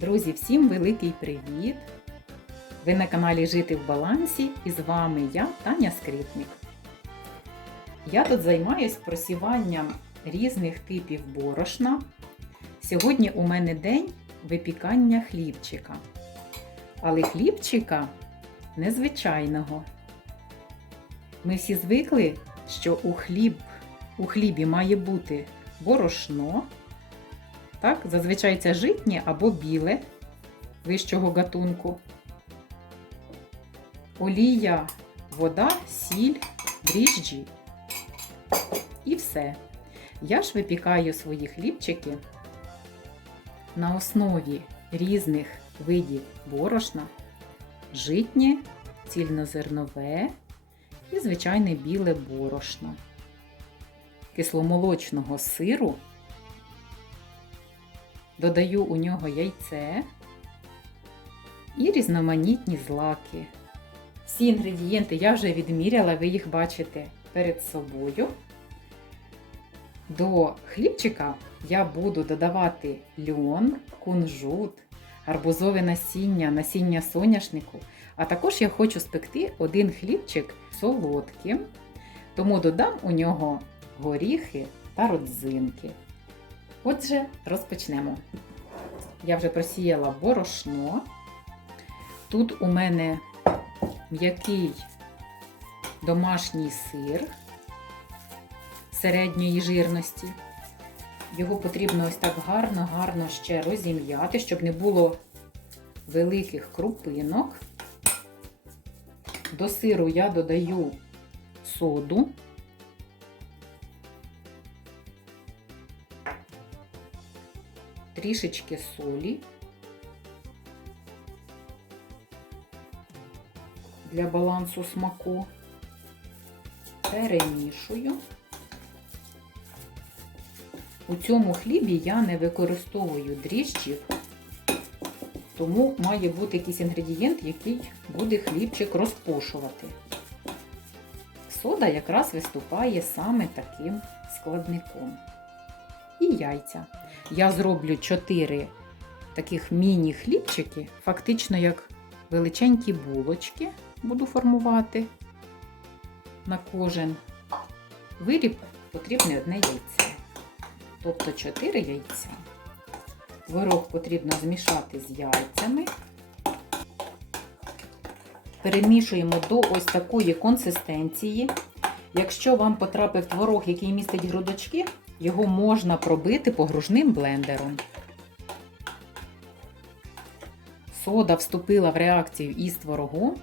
Друзі, всім великий привіт! Ви на каналі Жити в балансі і з вами я, Таня Скрипник. Я тут займаюсь просіванням різних типів борошна. Сьогодні у мене день випікання хлібчика. Але хлібчика незвичайного. Ми всі звикли, що у, хліб, у хлібі має бути борошно. Так, зазвичай це житнє або біле вищого гатунку. Олія, вода, сіль, дріжджі. І все. Я ж випікаю свої хлібчики на основі різних видів борошна, житнє, цільнозернове і звичайне біле борошно, кисломолочного сиру. Додаю у нього яйце і різноманітні злаки. Всі інгредієнти я вже відміряла, ви їх бачите перед собою. До хлібчика я буду додавати льон, кунжут, гарбузове насіння, насіння соняшнику. А також я хочу спекти один хлібчик солодким, тому додам у нього горіхи та родзинки. Отже, розпочнемо. Я вже просіяла борошно. Тут у мене м'який домашній сир середньої жирності. Його потрібно ось так гарно-гарно ще розім'яти, щоб не було великих крупинок. До сиру я додаю соду. Трішечки солі для балансу смаку, перемішую. У цьому хлібі я не використовую дріжджів, тому має бути якийсь інгредієнт, який буде хлібчик розпушувати. Сода якраз виступає саме таким складником. І яйця. Я зроблю 4 таких міні-хлібчики, фактично як величенькі булочки буду формувати на кожен виріб потрібне одне яйце. Тобто 4 яйця. Творог потрібно змішати з яйцями. Перемішуємо до ось такої консистенції. Якщо вам потрапив творог, який містить грудочки, його можна пробити погружним блендером. Сода вступила в реакцію із творогом,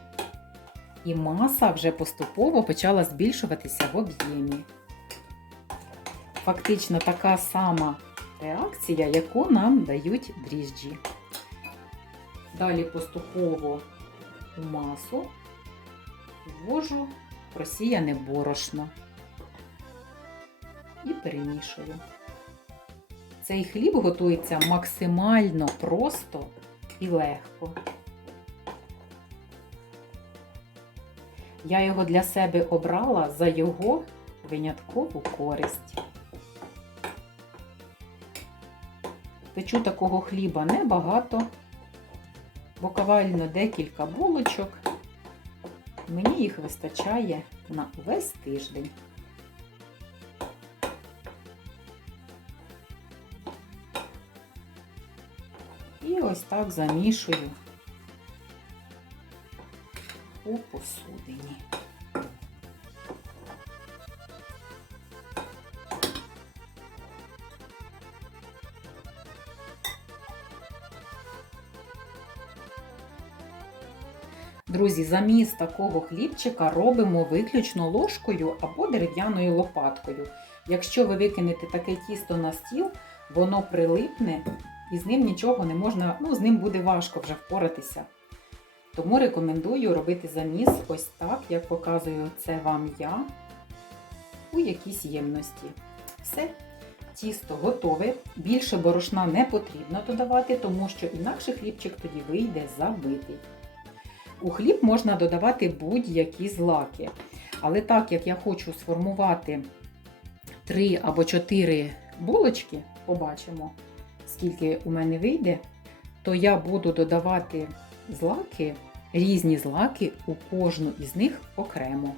і маса вже поступово почала збільшуватися в об'ємі. Фактично така сама реакція, яку нам дають дріжджі. Далі поступово у масу ввожу просіяне борошно і перемішую. Цей хліб готується максимально просто і легко. Я його для себе обрала за його виняткову користь. Печу такого хліба небагато, буквально декілька булочок. Мені їх вистачає на весь тиждень. Ось так замішую у посудині. Друзі, замість такого хлібчика робимо виключно ложкою або дерев'яною лопаткою. Якщо ви викинете таке тісто на стіл, воно прилипне і з ним нічого не можна, ну, з ним буде важко вже впоратися. Тому рекомендую робити заміс ось так, як показую це вам я, у якійсь ємності. Все, тісто готове. Більше борошна не потрібно додавати, тому що інакше хлібчик тоді вийде забитий. У хліб можна додавати будь-які злаки. Але так як я хочу сформувати 3 або 4 булочки, побачимо, скільки у мене вийде, то я буду додавати злаки, різні злаки у кожну із них окремо.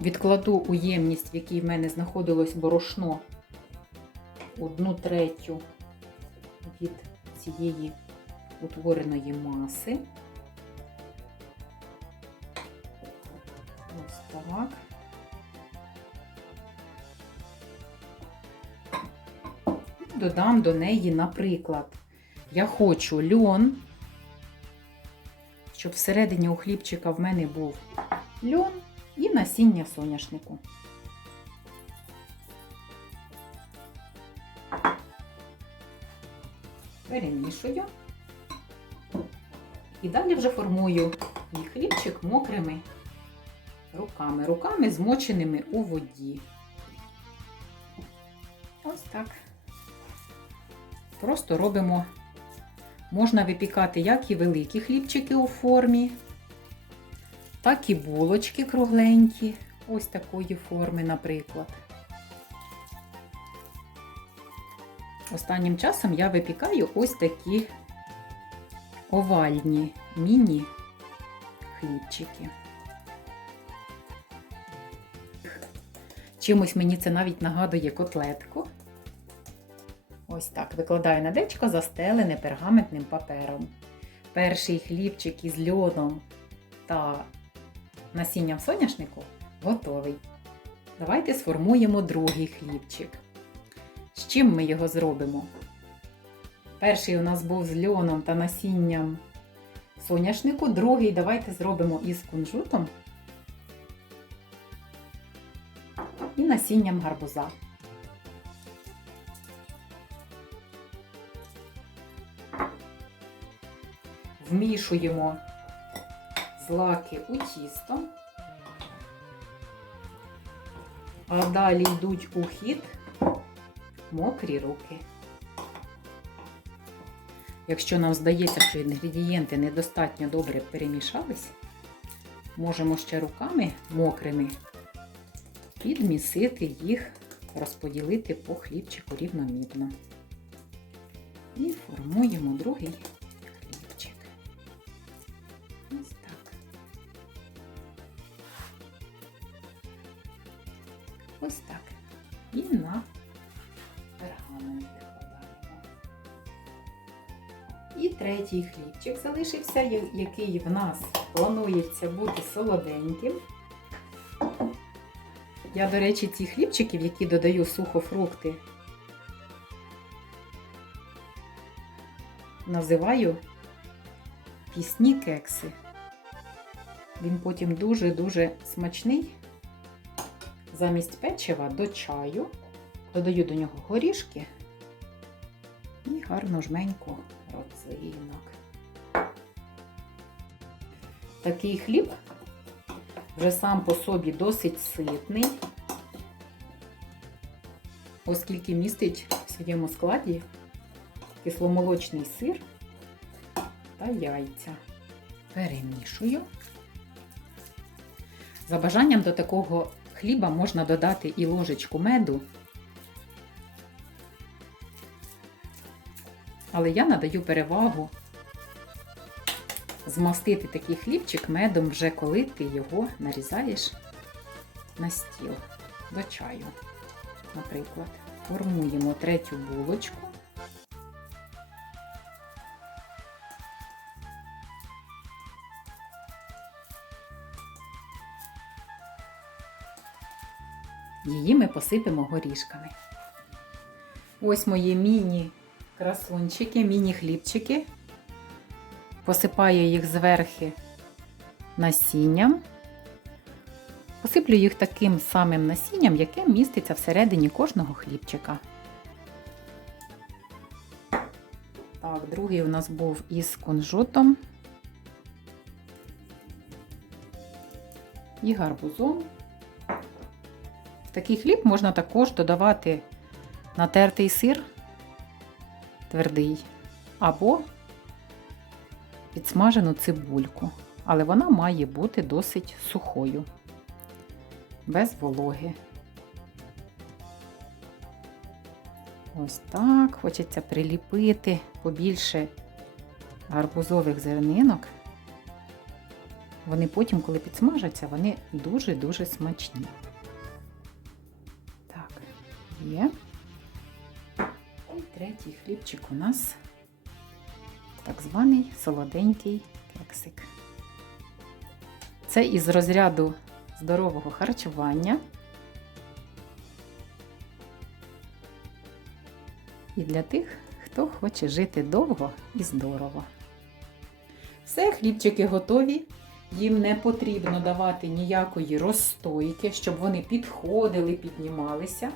Відкладу у ємність, в якій в мене знаходилось борошно, одну третю від цієї утвореної маси. Ось так. Додам до неї, наприклад, я хочу льон, щоб всередині у хлібчика в мене був льон і насіння соняшнику. Перемішую. І далі вже формую мій хлібчик мокрими руками. Руками змоченими у воді. Ось так. Просто робимо. Можна випікати як і великі хлібчики у формі, так і булочки кругленькі, ось такої форми, наприклад. Останнім часом я випікаю ось такі овальні міні-хлібчики. Чимось мені це навіть нагадує котлетку. Ось так викладаю на дечко застелене пергаментним папером. Перший хлібчик із льоном та насінням соняшнику готовий. Давайте сформуємо другий хлібчик. З чим ми його зробимо? Перший у нас був з льоном та насінням соняшнику, другий давайте зробимо із кунжутом і насінням гарбуза. Вмішуємо злаки у тісто, а далі йдуть у хід мокрі руки. Якщо нам здається, що інгредієнти недостатньо добре перемішались, можемо ще руками мокрими підмісити їх, розподілити по хлібчику рівномірно. І формуємо другий Ось так. І на пергамент викладаємо. І третій хлібчик залишився, який в нас планується бути солоденьким. Я, до речі, ці хлібчики, в які додаю сухофрукти, називаю пісні кекси. Він потім дуже-дуже смачний. Замість печива до чаю додаю до нього горішки і гарну жменьку родзинок. Такий хліб вже сам по собі досить ситний, оскільки містить в своєму складі кисломолочний сир та яйця. Перемішую. За бажанням до такого хліба можна додати і ложечку меду. Але я надаю перевагу змастити такий хлібчик медом вже коли ти його нарізаєш на стіл до чаю. Наприклад, формуємо третю булочку. Її ми посипемо горішками. Ось мої міні-красунчики, міні-хлібчики. Посипаю їх зверхи насінням. Посиплю їх таким самим насінням, яке міститься всередині кожного хлібчика. Так, другий у нас був із кунжутом і гарбузом. Такий хліб можна також додавати натертий сир твердий або підсмажену цибульку, але вона має бути досить сухою, без вологи. Ось так, хочеться приліпити побільше гарбузових зернинок. Вони потім, коли підсмажаться, вони дуже-дуже смачні. Є. І третій хлібчик у нас так званий солоденький кексик. Це із розряду здорового харчування. І для тих, хто хоче жити довго і здорово. Все, хлібчики готові. Їм не потрібно давати ніякої розстойки, щоб вони підходили, піднімалися.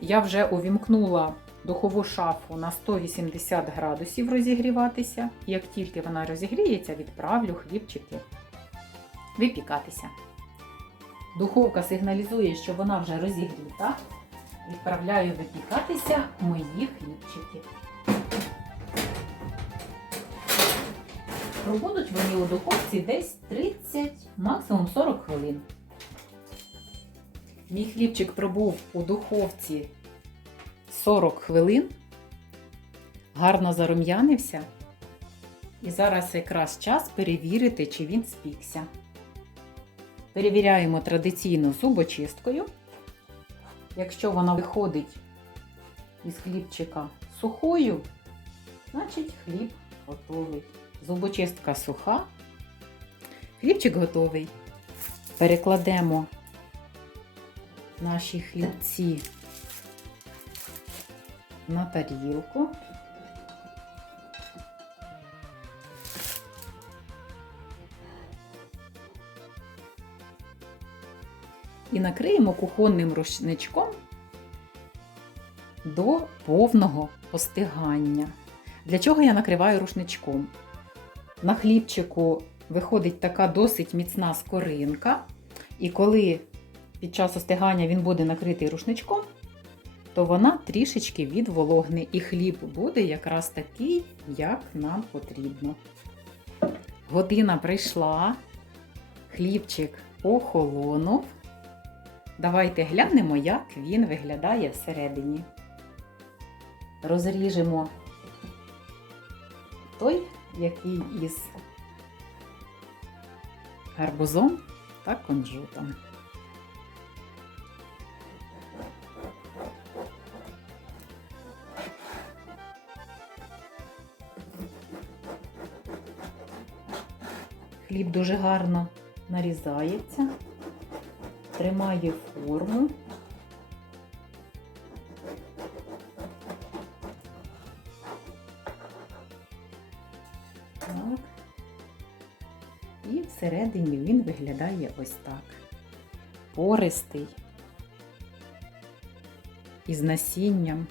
Я вже увімкнула духову шафу на 180 градусів розігріватися. Як тільки вона розігріється, відправлю хлібчики випікатися. Духовка сигналізує, що вона вже розігріта. Відправляю випікатися мої хлібчики. Пробудуть вони у духовці десь 30, максимум 40 хвилин. Мій хлібчик пробув у духовці 40 хвилин, гарно зарум'янився. І зараз якраз час перевірити, чи він спікся. Перевіряємо традиційно зубочисткою. Якщо вона виходить із хлібчика сухою, значить хліб готовий. Зубочистка суха, хлібчик готовий. Перекладемо наші хлібці на тарілку. І накриємо кухонним рушничком до повного остигання. Для чого я накриваю рушничком? На хлібчику виходить така досить міцна скоринка, і коли під час остигання він буде накритий рушничком, то вона трішечки відвологне, і хліб буде якраз такий, як нам потрібно. Година прийшла, хлібчик охолонув. Давайте глянемо, як він виглядає всередині. Розріжемо той, який із гарбузом та кунжутом. Хліб дуже гарно нарізається, тримає форму. Так. І всередині він виглядає ось так. Пористий, із насінням.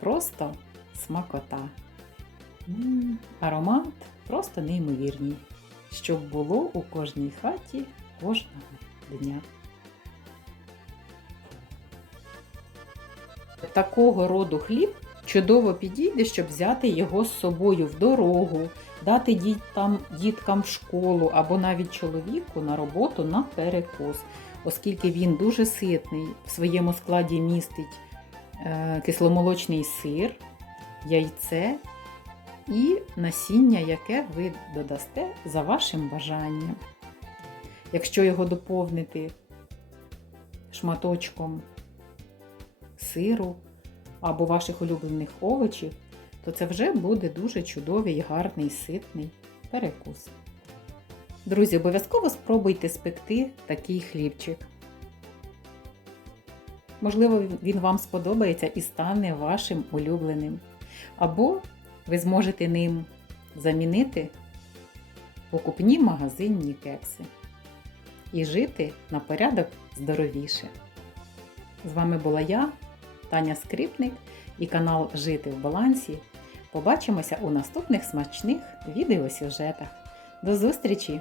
Просто смакота. М, Аромат просто неймовірний, щоб було у кожній хаті кожного дня. Такого роду хліб чудово підійде, щоб взяти його з собою в дорогу, дати дітям, діткам в школу або навіть чоловіку на роботу на перекус, оскільки він дуже ситний, в своєму складі містить е, кисломолочний сир, яйце і насіння, яке ви додасте за вашим бажанням. Якщо його доповнити шматочком сиру або ваших улюблених овочів, то це вже буде дуже чудовий, гарний, ситний перекус. Друзі, обов'язково спробуйте спекти такий хлібчик. Можливо, він вам сподобається і стане вашим улюбленим. Або ви зможете ним замінити покупні магазинні кекси і жити на порядок здоровіше. З вами була я, Таня Скрипник і канал Жити в балансі. Побачимося у наступних смачних відеосюжетах. До зустрічі!